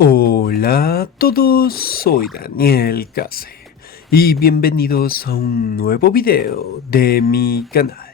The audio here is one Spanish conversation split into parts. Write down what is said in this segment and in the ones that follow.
Hola a todos, soy Daniel Case y bienvenidos a un nuevo video de mi canal.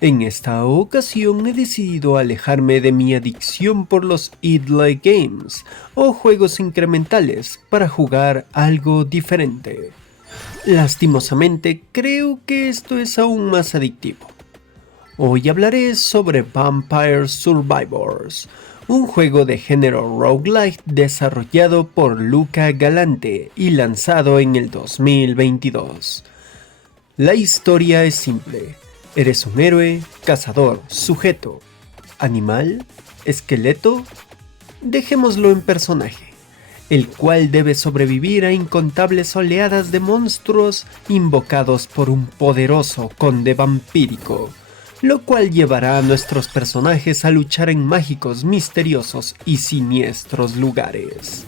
En esta ocasión he decidido alejarme de mi adicción por los Eat Games o juegos incrementales para jugar algo diferente. Lastimosamente creo que esto es aún más adictivo. Hoy hablaré sobre Vampire Survivors, un juego de género roguelike desarrollado por Luca Galante y lanzado en el 2022. La historia es simple. Eres un héroe, cazador, sujeto, animal, esqueleto, dejémoslo en personaje, el cual debe sobrevivir a incontables oleadas de monstruos invocados por un poderoso conde vampírico, lo cual llevará a nuestros personajes a luchar en mágicos, misteriosos y siniestros lugares.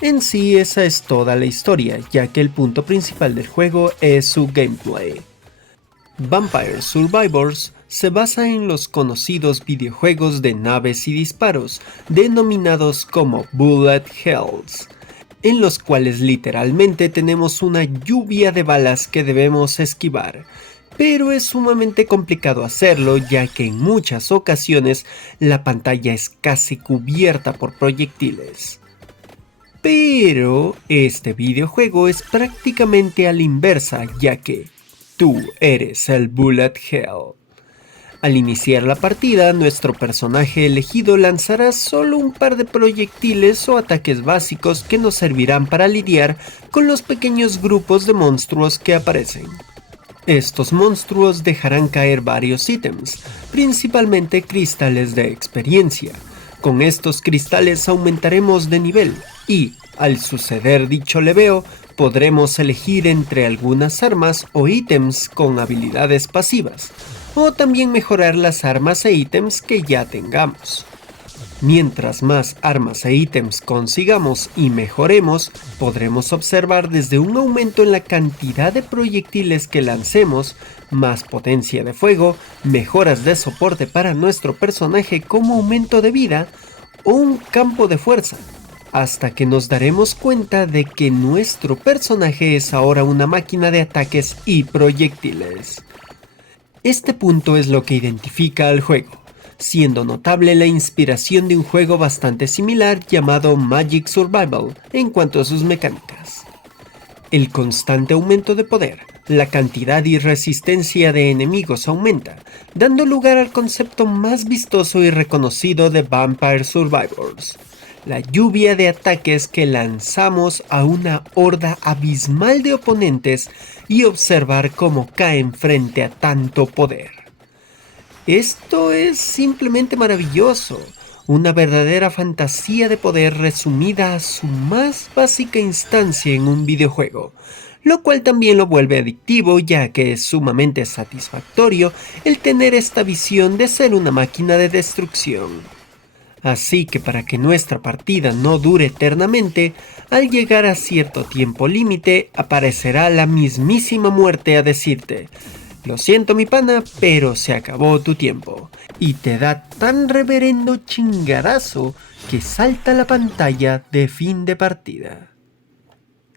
En sí esa es toda la historia, ya que el punto principal del juego es su gameplay. Vampire Survivors se basa en los conocidos videojuegos de naves y disparos, denominados como Bullet Hells, en los cuales literalmente tenemos una lluvia de balas que debemos esquivar, pero es sumamente complicado hacerlo ya que en muchas ocasiones la pantalla es casi cubierta por proyectiles. Pero este videojuego es prácticamente a la inversa, ya que tú eres el Bullet Hell. Al iniciar la partida, nuestro personaje elegido lanzará solo un par de proyectiles o ataques básicos que nos servirán para lidiar con los pequeños grupos de monstruos que aparecen. Estos monstruos dejarán caer varios ítems, principalmente cristales de experiencia. Con estos cristales aumentaremos de nivel y, al suceder dicho leveo, podremos elegir entre algunas armas o ítems con habilidades pasivas, o también mejorar las armas e ítems que ya tengamos. Mientras más armas e ítems consigamos y mejoremos, podremos observar desde un aumento en la cantidad de proyectiles que lancemos, más potencia de fuego, mejoras de soporte para nuestro personaje como aumento de vida, o un campo de fuerza, hasta que nos daremos cuenta de que nuestro personaje es ahora una máquina de ataques y proyectiles. Este punto es lo que identifica al juego, siendo notable la inspiración de un juego bastante similar llamado Magic Survival en cuanto a sus mecánicas. El constante aumento de poder, la cantidad y resistencia de enemigos aumenta, dando lugar al concepto más vistoso y reconocido de Vampire Survivors, la lluvia de ataques que lanzamos a una horda abismal de oponentes y observar cómo caen frente a tanto poder. Esto es simplemente maravilloso, una verdadera fantasía de poder resumida a su más básica instancia en un videojuego, lo cual también lo vuelve adictivo ya que es sumamente satisfactorio el tener esta visión de ser una máquina de destrucción. Así que para que nuestra partida no dure eternamente, al llegar a cierto tiempo límite aparecerá la mismísima muerte a decirte: lo siento mi pana, pero se acabó tu tiempo, y te da tan reverendo chingadazo que salta la pantalla de fin de partida.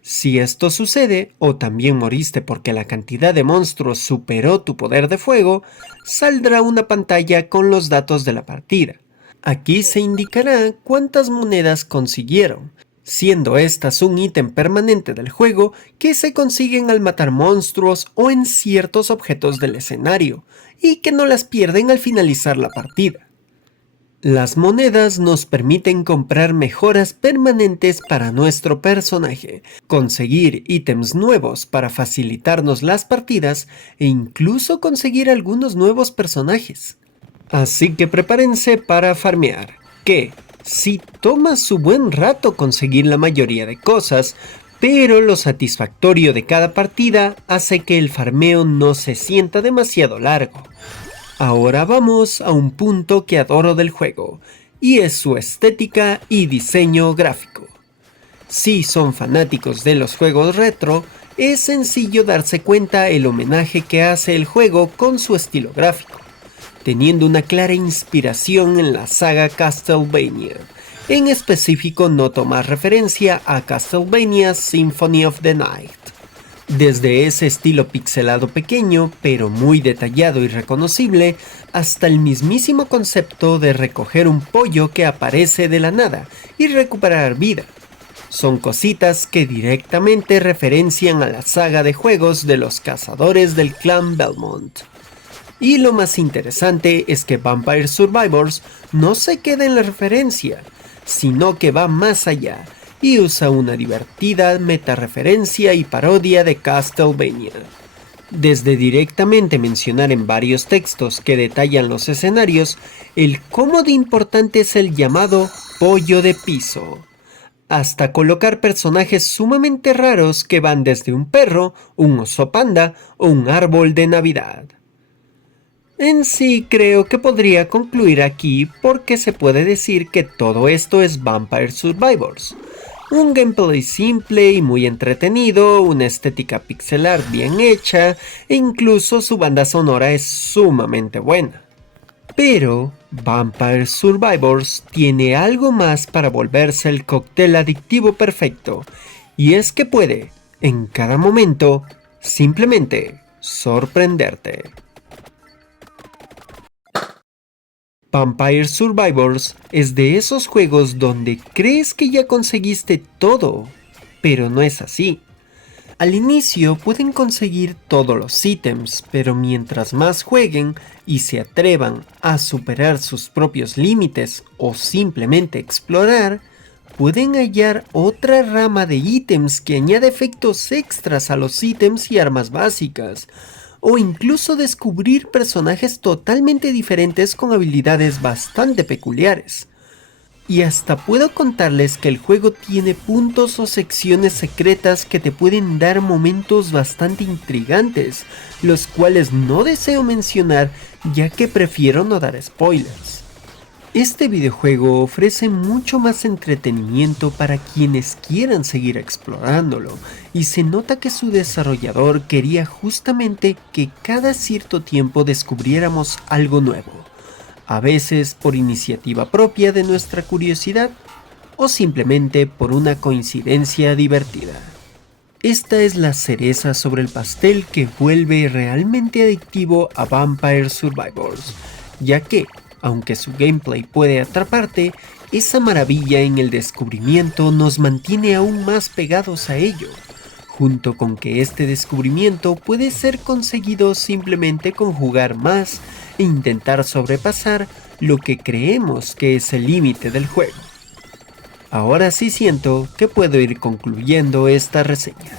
Si esto sucede, o también moriste porque la cantidad de monstruos superó tu poder de fuego, saldrá una pantalla con los datos de la partida. Aquí se indicará cuántas monedas consiguieron, siendo estas un ítem permanente del juego que se consiguen al matar monstruos o en ciertos objetos del escenario, y que no las pierden al finalizar la partida. Las monedas nos permiten comprar mejoras permanentes para nuestro personaje, conseguir ítems nuevos para facilitarnos las partidas e incluso conseguir algunos nuevos personajes. Así que prepárense para farmear, que sí toma su buen rato conseguir la mayoría de cosas, pero lo satisfactorio de cada partida hace que el farmeo no se sienta demasiado largo. Ahora vamos a un punto que adoro del juego, y es su estética y diseño gráfico. Si son fanáticos de los juegos retro, es sencillo darse cuenta el homenaje que hace el juego con su estilo gráfico, teniendo una clara inspiración en la saga Castlevania, En específico noto más referencia a Castlevania Symphony of the Night. Desde ese estilo pixelado pequeño, pero muy detallado y reconocible, hasta el mismísimo concepto de recoger un pollo que aparece de la nada y recuperar vida. Son cositas que directamente referencian a la saga de juegos de los cazadores del clan Belmont. Y lo más interesante es que Vampire Survivors no se queda en la referencia, sino que va más allá y usa una divertida metareferencia y parodia de Castlevania. Desde directamente mencionar en varios textos que detallan los escenarios el cómo de importante es el llamado pollo de piso, hasta colocar personajes sumamente raros que van desde un perro, un oso panda o un árbol de Navidad. En sí creo que podría concluir aquí porque se puede decir que todo esto es Vampire Survivors. Un gameplay simple y muy entretenido, una estética pixelar bien hecha e incluso su banda sonora es sumamente buena. Pero Vampire Survivors tiene algo más para volverse el cóctel adictivo perfecto, y es que puede, en cada momento, simplemente sorprenderte. Vampire Survivors es de esos juegos donde crees que ya conseguiste todo, pero no es así. Al inicio pueden conseguir todos los ítems, pero mientras más jueguen y se atrevan a superar sus propios límites o simplemente explorar, pueden hallar otra rama de ítems que añade efectos extras a los ítems y armas básicas, o incluso descubrir personajes totalmente diferentes con habilidades bastante peculiares. Y hasta puedo contarles que el juego tiene puntos o secciones secretas que te pueden dar momentos bastante intrigantes, los cuales no deseo mencionar ya que prefiero no dar spoilers. Este videojuego ofrece mucho más entretenimiento para quienes quieran seguir explorándolo, y se nota que su desarrollador quería justamente que cada cierto tiempo descubriéramos algo nuevo, a veces por iniciativa propia de nuestra curiosidad, o simplemente por una coincidencia divertida. Esta es la cereza sobre el pastel que vuelve realmente adictivo a Vampire Survivors, ya que, aunque su gameplay puede atraparte, esa maravilla en el descubrimiento nos mantiene aún más pegados a ello, junto con que este descubrimiento puede ser conseguido simplemente con jugar más e intentar sobrepasar lo que creemos que es el límite del juego. Ahora sí siento que puedo ir concluyendo esta reseña.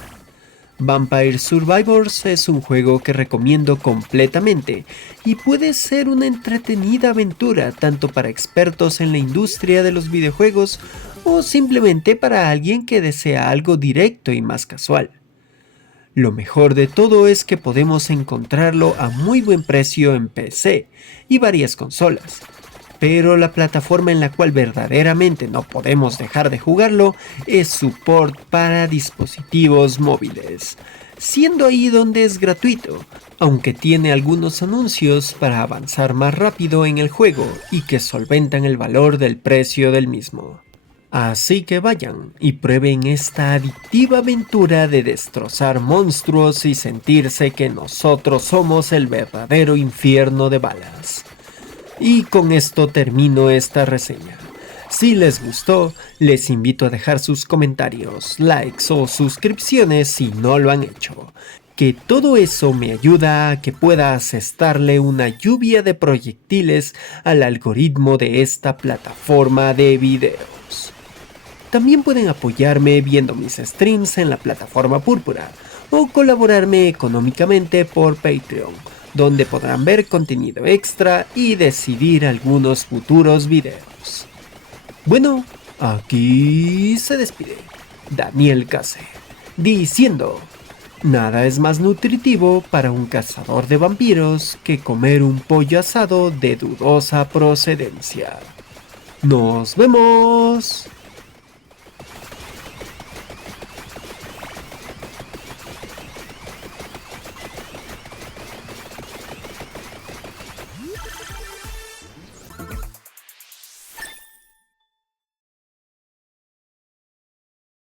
Vampire Survivors es un juego que recomiendo completamente y puede ser una entretenida aventura tanto para expertos en la industria de los videojuegos o simplemente para alguien que desea algo directo y más casual. Lo mejor de todo es que podemos encontrarlo a muy buen precio en PC y varias consolas, pero la plataforma en la cual verdaderamente no podemos dejar de jugarlo es su port para dispositivos móviles, siendo ahí donde es gratuito, aunque tiene algunos anuncios para avanzar más rápido en el juego y que solventan el valor del precio del mismo. Así que vayan y prueben esta adictiva aventura de destrozar monstruos y sentirse que nosotros somos el verdadero infierno de balas. Y con esto termino esta reseña. Si les gustó, les invito a dejar sus comentarios, likes o suscripciones si no lo han hecho, que todo eso me ayuda a que pueda asestarle una lluvia de proyectiles al algoritmo de esta plataforma de videos. También pueden apoyarme viendo mis streams en la plataforma Púrpura o colaborarme económicamente por Patreon, donde podrán ver contenido extra y decidir algunos futuros videos. Bueno, aquí se despide Daniel Case, diciendo: nada es más nutritivo para un cazador de vampiros que comer un pollo asado de dudosa procedencia. ¡Nos vemos!